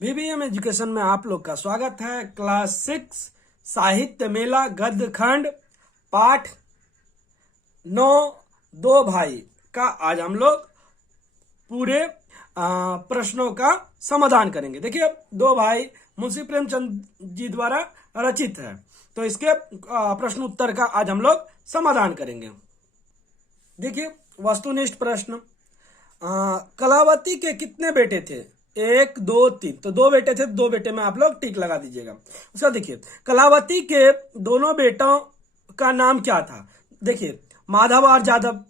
VBM education में आप लोग का स्वागत है। क्लास 6 साहित्य मेला गद्य खंड पाठ 9 दो भाई का आज हम लोग पूरे प्रश्नों का समाधान करेंगे। देखिए, दो भाई मुंशी प्रेमचंद जी द्वारा रचित है, तो इसके प्रश्न उत्तर का आज हम लोग समाधान करेंगे। देखिए, वस्तुनिष्ठ प्रश्न। कलावती के कितने बेटे थे? 1 2 3। तो 2 बेटे थे, 2 बेटे में आप लोग टिक लगा दीजिएगा। उसका देखिए, कलावती के दोनों बेटों का नाम क्या था? देखिए, माधव और जाधव,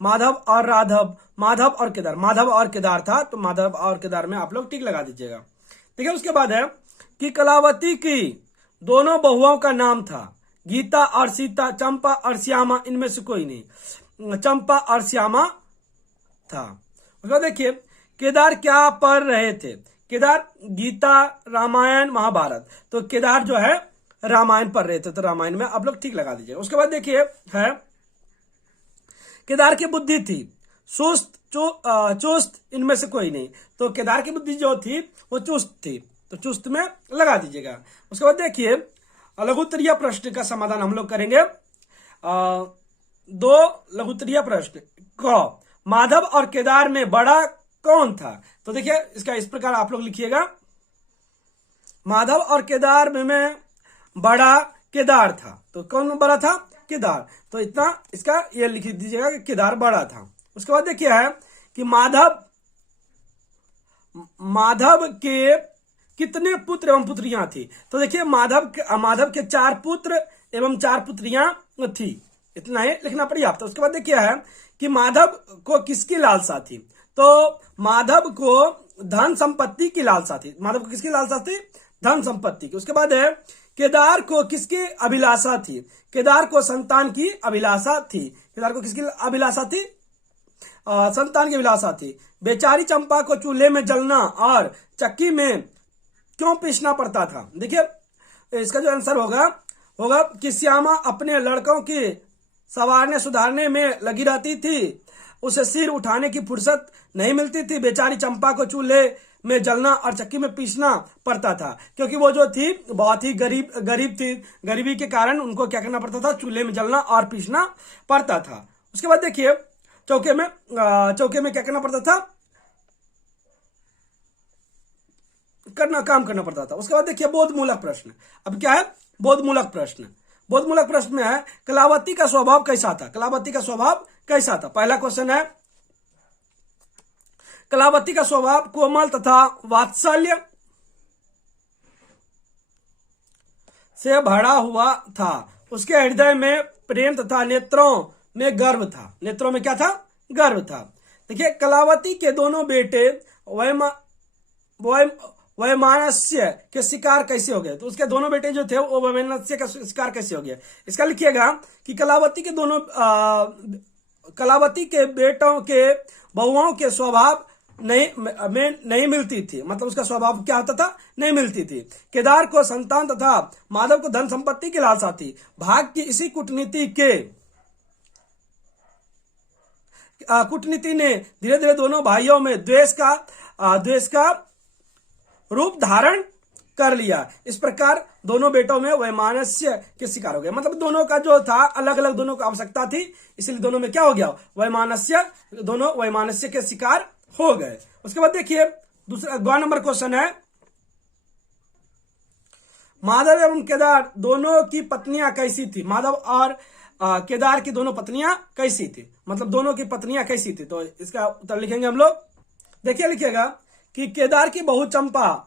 माधव और राधव, माधव और केदार। माधव और केदार था, तो माधव और केदार में आप लोग टिक लगा दीजिएगा। देखिए, उसके बाद है कि कलावती की दोनों बहुओं का नाम था गीता और सीता, चंपा और श्यामा, इनमें से कोई नहीं। चंपा और श्यामा था। उसको देखिए, केदार क्या पढ़ रहे थे? केदार गीता, रामायण, महाभारत। तो केदार जो है रामायण पढ़ रहे थे, तो रामायण में आप लोग ठीक लगा दीजिए। उसके बाद देखिए है केदार की बुद्धि थी सुस्त, चुस्त, इनमें से कोई नहीं। तो केदार की बुद्धि जो थी वो चुस्त थी, तो चुस्त में लगा दीजिएगा। उसके बाद देखिए, लघुत्तरीय प्रश्न का समाधान हम लोग करेंगे। 2 लघुत्तरीय प्रश्न। क माधव और केदार में बड़ा कौन था? तो देखिए, इसका इस प्रकार आप लोग लिखिएगा, माधव और केदार में बड़ा केदार था। तो कौन बड़ा था? केदार। तो इतना इसका ये लिख दीजिएगा कि केदार बड़ा था। उसके बाद देखिए है कि माधव के कितने पुत्र एवं पुत्रियां थी? तो देखिए, माधव के 4 पुत्र एवं 4 पुत्रियां थी। इतना ही लिखना पर्याप्त। उसके बाद देखिए है कि माधव को किसकी लालसा थी? तो माधव को धन संपत्ति की लालसा थी। माधव को किसकी लालसा थी? धन संपत्ति की। उसके बाद है केदार को किसकी अभिलाषा थी? केदार को संतान की अभिलाषा थी। केदार को किसकी अभिलाषा थी? संतान की अभिलाषा थी। बेचारी चंपा को चूल्हे में जलना और चक्की में क्यों पीसना पड़ता था? देखिए, इसका जो आंसर होगा कि श्यामा अपने लड़कों की संवारने सुधारने में लगी रहती थी, उसे सिर उठाने की फुर्सत नहीं मिलती थी। बेचारी चंपा को चूल्हे में जलना और चक्की में पीसना पड़ता था, क्योंकि वो जो थी बहुत ही गरीब थी। गरीबी के कारण उनको क्या करना पड़ता था? चूल्हे में जलना और पीसना पड़ता था। उसके बाद देखिए, चौके में क्या करना पड़ता था? काम करना पड़ता था। उसके बाद देखिए, बोधमूलक प्रश्न। अब क्या है? बोधमूलक प्रश्न। बोधमूलक प्रश्न में है कलावती का स्वभाव कैसा था? कलावती का स्वभाव कैसा था? पहला क्वेश्चन है, कलावती का स्वभाव कोमल तथा वात्सल्य से भरा हुआ था। उसके हृदय में प्रेम तथा नेत्रों में गर्व था। नेत्रों में क्या था? गर्व था। देखिए, कलावती के दोनों बेटे वैमानस्य के शिकार कैसे हो गए? तो उसके दोनों बेटे जो थे वो वैमानस्य का शिकार कैसे हो गया? इसका लिखिएगा कि कलावती के बेटों के बहुओं के स्वभाव नहीं मिलती थी। मतलब उसका स्वभाव क्या होता था? नहीं मिलती थी। केदार को संतान तथा माधव को धन संपत्ति की लालसा थी। भाग की इसी कूटनीति ने धीरे धीरे दोनों भाइयों में द्वेष का रूप धारण कर लिया। इस प्रकार दोनों बेटों में वैमानस्य के शिकार हो गए। मतलब दोनों का जो था अलग अलग, दोनों को आवश्यकता थी, इसलिए दोनों में क्या हो गया? दोनों वैमानस्य के शिकार हो गए। उसके बाद देखिए, दूसरा 2 नंबर क्वेश्चन है, माधव एवं केदार दोनों की पत्नियां कैसी थी? माधव और केदार की दोनों पत्नियां कैसी थी? मतलब दोनों की पत्नियां कैसी थी? तो इसका उत्तर लिखेंगे हम लोग। देखिए, लिखिएगा कि केदार की बहू चंपा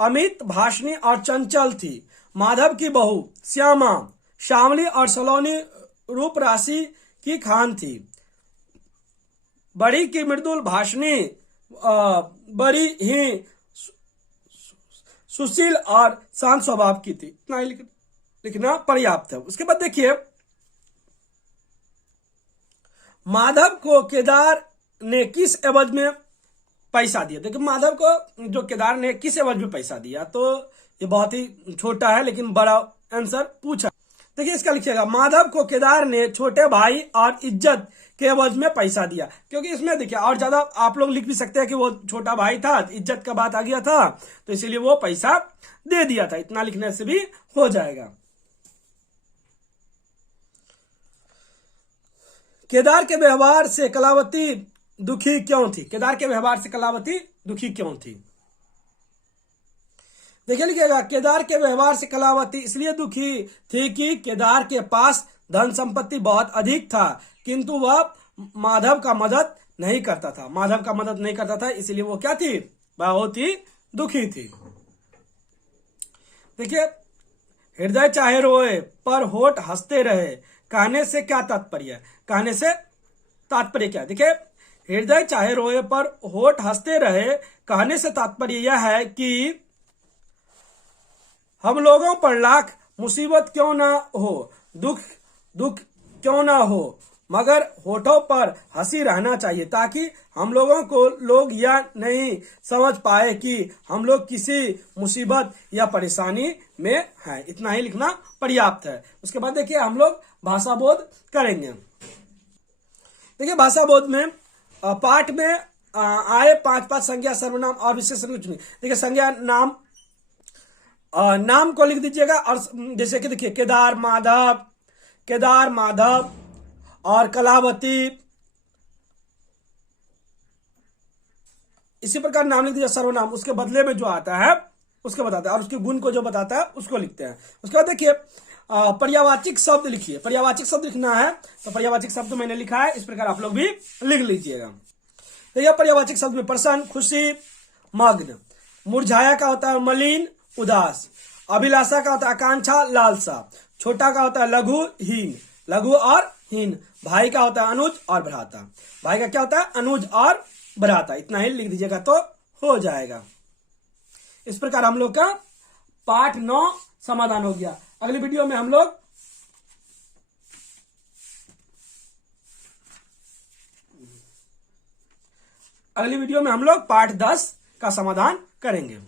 अमित, भाषणी और चंचल थी। माधव की बहू श्यामा श्यामली और सलोनी रूप राशि की खान थी। बड़ी की मृदुल, भाषणी बड़ी ही सुशील और शांत स्वभाव की थी। इतना ही लिखना पर्याप्त है। उसके बाद देखिए, माधव को केदार ने किस एवज में पैसा दिया? देखिए, माधव को जो केदार ने किस एवज में पैसा दिया? तो ये बहुत ही छोटा है, लेकिन बड़ा आंसर पूछा। देखिए इसका लिखिएगा, माधव को केदार ने छोटे भाई और इज्जत के एवज में पैसा दिया। क्योंकि इसमें देखिए और ज्यादा आप लोग लिख भी सकते हैं कि वो छोटा भाई था, इज्जत का बात आ गया था, तो इसीलिए वो पैसा दे दिया था। इतना लिखने से भी हो जाएगा। केदार के व्यवहार से कलावती दुखी क्यों थी? केदार के व्यवहार से कलावती दुखी क्यों थी? देखिए लिखिएगा, केदार के व्यवहार से कलावती इसलिए दुखी थी कि केदार के पास धन संपत्ति बहुत अधिक था, किंतु वह माधव का मदद नहीं करता था। माधव का मदद नहीं करता था, इसलिए वो क्या थी? बहुत ही दुखी थी। देखिए, हृदय चाहे रोए पर होठ हंसते रहे, कहने से क्या तात्पर्य? कहने से तात्पर्य क्या? देखिए, हृदय चाहे रोए पर होठ हंसते रहे, कहने से तात्पर्य यह है कि हम लोगों पर लाख मुसीबत क्यों ना हो, दुख क्यों ना हो, मगर होठों पर हंसी रहना चाहिए, ताकि हम लोगों को लोग यह नहीं समझ पाए कि हम लोग किसी मुसीबत या परेशानी में हैं। इतना ही लिखना पर्याप्त है। उसके बाद देखिए हम लोग भाषा बोध करेंगे। देखिए भाषा बोध में पाठ में आए 5-5 संज्ञा, सर्वनाम और विशेषण कुछ नहीं। देखिए संज्ञा नाम को लिख दीजिएगा, और जैसे कि देखिए केदार माधव और कलावती, इसी प्रकार नाम लिख दीजिए। सर्वनाम उसके बदले में जो आता है उसको बताता है, और उसके गुण को जो बताता है उसको लिखते हैं। उसके बाद देखिए पर्यायवाची शब्द लिखिए। पर्यायवाची शब्द लिखना है तो पर्यायवाची शब्द मैंने लिखा है, इस प्रकार आप लोग भी लिख लीजिएगा। देखिए पर्यायवाची शब्द में प्रसन्न, खुशी, मग्न। मुरझाया का होता है मलिन, उदास। अभिलाषा का होता है आकांक्षा, लालसा। छोटा का होता है लघु, हीन। लघु और हीन। भाई का होता है अनुज और भ्राता। भाई का क्या होता है? अनुज और भ्राता। इतना ही लिख दीजिएगा तो हो जाएगा। इस प्रकार हम लोग का पाठ 9 समाधान हो गया। अगली वीडियो में हम लोग पाठ 10 का समाधान करेंगे।